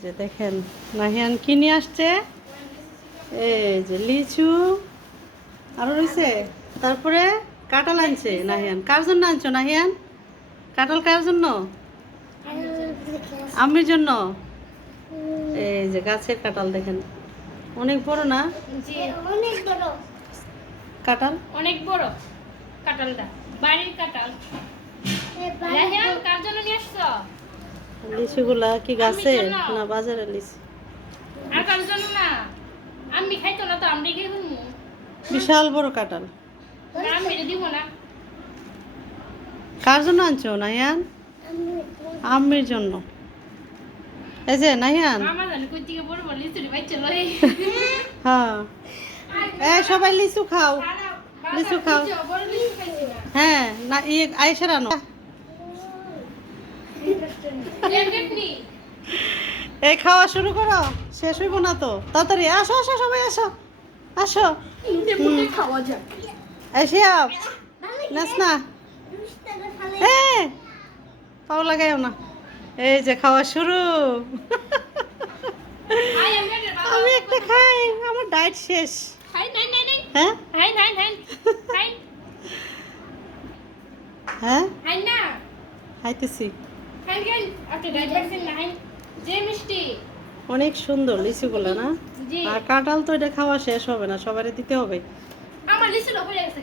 যে দেখেন নাহিয়ান কি নিয়ে আসছে? এই যে লিচু আরও রয়েছে। তারপরে কাঁঠাল আনছে নাহিয়ান। কার জন্য আনছো নাহিয়ান? কাঁঠাল কার জন্য? আমির জন্য? এই যে গাছের কাঁঠাল দেখেন। অনেক বড় না? জি। অনেক বড়। কাঁঠাল? অনেক বড় কাঁঠালটা। বাড়ির কাঁঠাল। কার জন্য নিয়ে লিচুগুলা কি গাছে? না বাজারে লিচু। আর জন্য না। আমি খাইতো না তো আমি খেয়ে ফেলব। বিশাল বড় কাঁঠাল। আমি দিব না। কার জন্য আনছো নাহিয়ান? আমি- আম্মির জন্য। এই যে জানি লই হ্যাঁ। এই সবাই লিচু খাও। লিচু খাও। হ্যাঁ না ইয়ে আইসার আনো। এই খাওয়া শুরু করো। শেষ হইব না তো? তাড়াতাড়ি আসো আসো সবাই আসো। আসো। খাওয়া যাক। এসিয়াব নাচ না। হ্যাঁ পাও লাগাইও না। এই যে খাওয়া শুরু। আমি একটা খাই আমার ডায়েট শেষ। হ্যাঁ? হ্যাঁ? খাইতেছি। অনেক সুন্দর লিচুগুলো না? আর কাঁঠাল তো এটা খাওয়া শেষ হবে না সবারই দিতে হবে। আমার লিচু লোক হয়ে গেছে